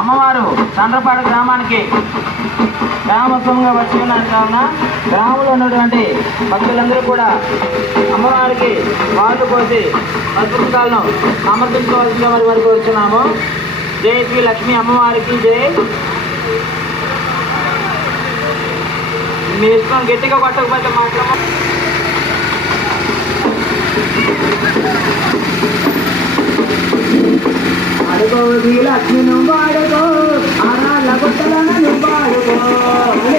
అమ్మవారు చంద్రపాడు గ్రామానికి గ్రామోత్సవంగా వచ్చి ఉన్నారు కావున గ్రామంలో ఉన్నటువంటి భక్తులందరూ కూడా అమ్మవారికి వాళ్ళు కోసి అద్భుతాలను సమర్పించుకోవాల్సిన వారి వరకు వస్తున్నాము జై శ్రీ లక్ష్మీ అమ్మవారికి జై. మీ ఇష్టం గట్టిగా కొట్టకపోతే మాత్రమే ఆడుకో వీళ్ళ అగ్ని నువ్వు ఆడుకో ఆనాళ్ళ గుట్టలను నువ్వు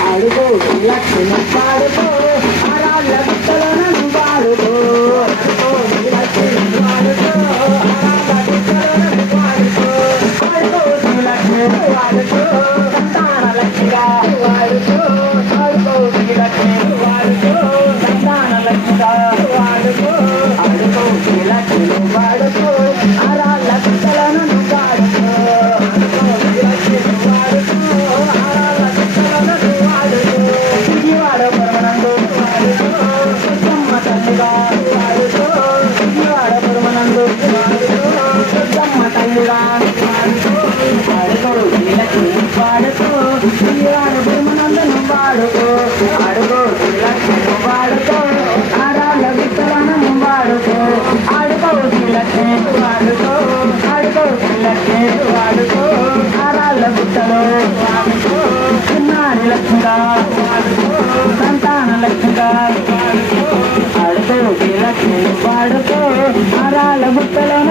ఆడుకో. లక్ష్మి పాడుకో అలా లక్షలను పాడుకో లక్ష్మి పాడుకో లక్ష్మి పాడుకో సంతాన లక్ష్మిగా సంతానలక్ష్మిగా ఆడుతూ లక్ష్మి పాడుతూ అరాల బుట్టలో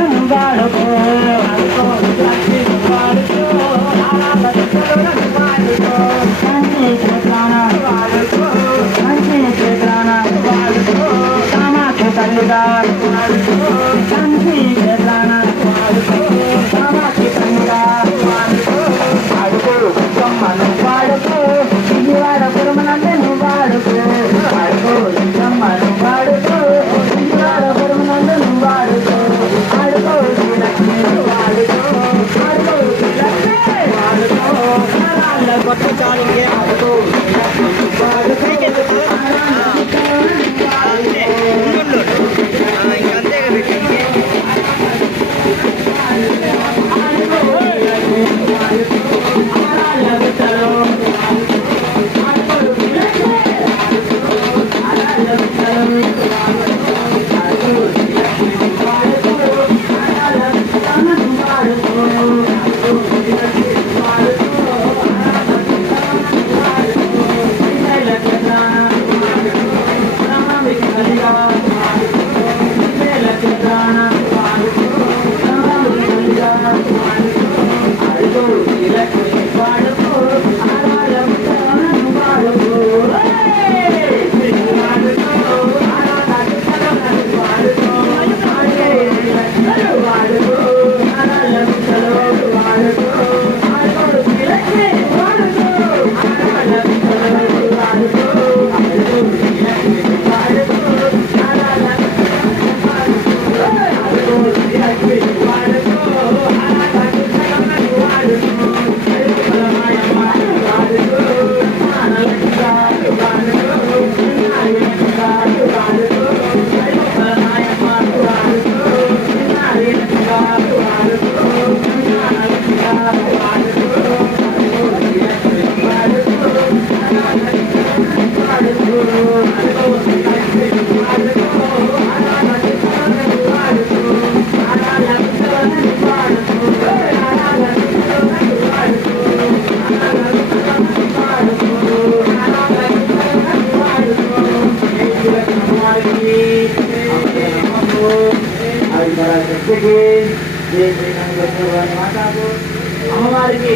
గారికి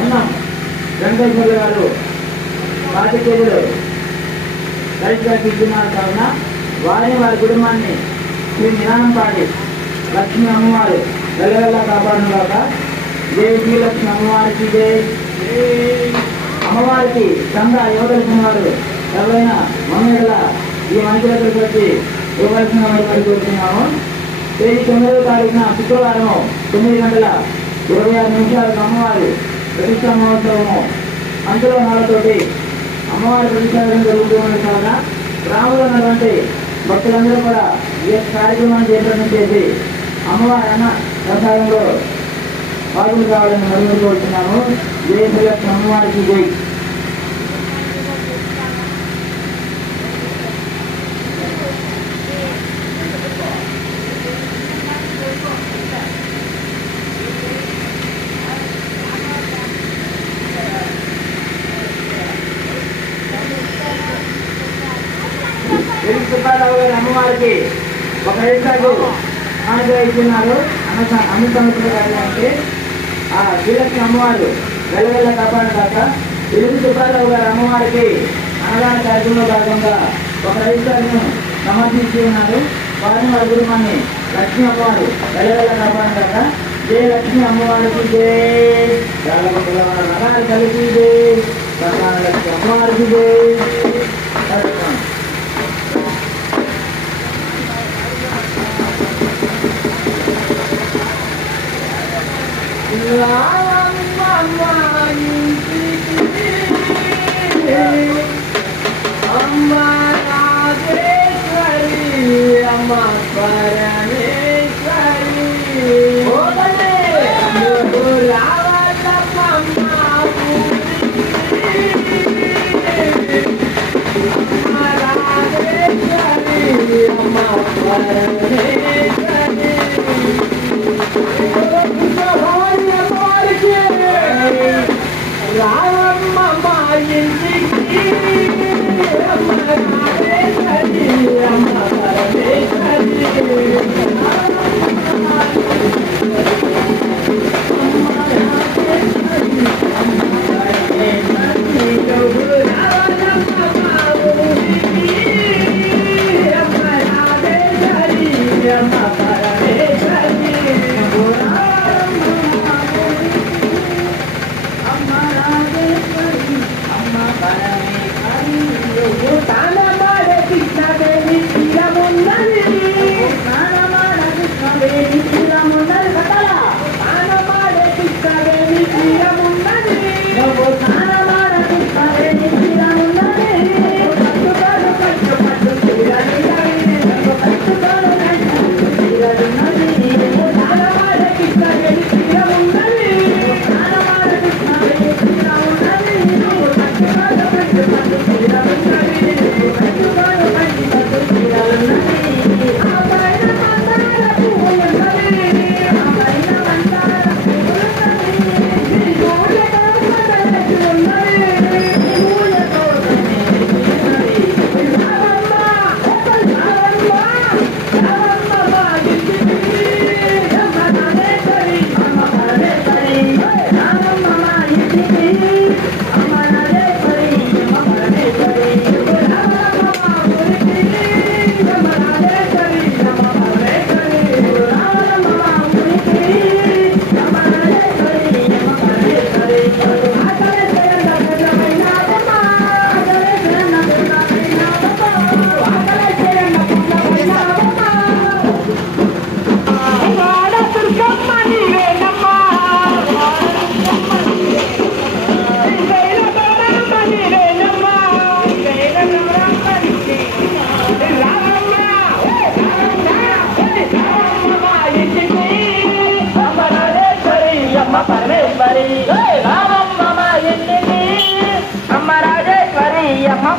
అన్న వెంకటేశ్వర్ల గారు పాతి కేజీలు రైతులకు ఇస్తున్నారు కావున వారిని వారి కుటుంబాన్ని శ్రీ నిదానం పాడి లక్ష్మీ అమ్మవారు వెళ్ళవెళ్ళ కాపాడును కాక జై శ్రీలక్ష్మి అమ్మవారికి జై. అమ్మవారికి చంద యువదర్శన వారు ఎవరైనా మమ్మీల ఈ మంచి దగ్గరికి వచ్చి ఇవ్వాల్సిన వారు కోరుతున్నాము తేదీ తొమ్మిదవ తారీఖున శుక్రవారం తొమ్మిది గంటల ఇరవై ఆరు నిమిషాలు అమ్మవారి ప్రతిష్ట మహోత్సవము అందులో నాలతోటి అమ్మవారి ప్రతిష్టాపన జరుగుతూ ఉన్న కావున గ్రామంలో ఉన్నటువంటి భక్తులందరూ కూడా ఈ యొక్క కార్యక్రమాన్ని చేపట్టడం చేసి అమ్మవారి అన్న ప్రసాదంలో పాల్గొని కావాలని మరుగులు కోరుతున్నాము జై శ్రీలక్ష్మి అమ్మవారికి జై వెయ్యి సుబ్బారావు గారి అమ్మవారికి ఒక రేసాకు కానుక ఇస్తున్నారు అన్న స- అన్న సంవత్సరం ఆ శ్రీలక్ష్మి అమ్మవారు వెళ్ళవెళ్ళ కాపాడు కాక వెలుగు సుబ్బారావు గారు అమ్మవారికి అన్నదాన కార్యక్రమంలో భాగంగా ఒక రేసాను సమర్పించి ఉన్నారు. వారిని వారి గురుమాన్ని లక్ష్మీ అమ్మవారు వెళ్ళవెళ్ళ కాపాడు కాక జయ లక్ష్మీ అమ్మవారికి జయ రాళ్ళకొండల కలిసి జయ సత్యనారాయణ అమ్మవారికి జయ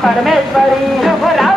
పరమేశ్వరి నువ్వు రావాలమ్మ మా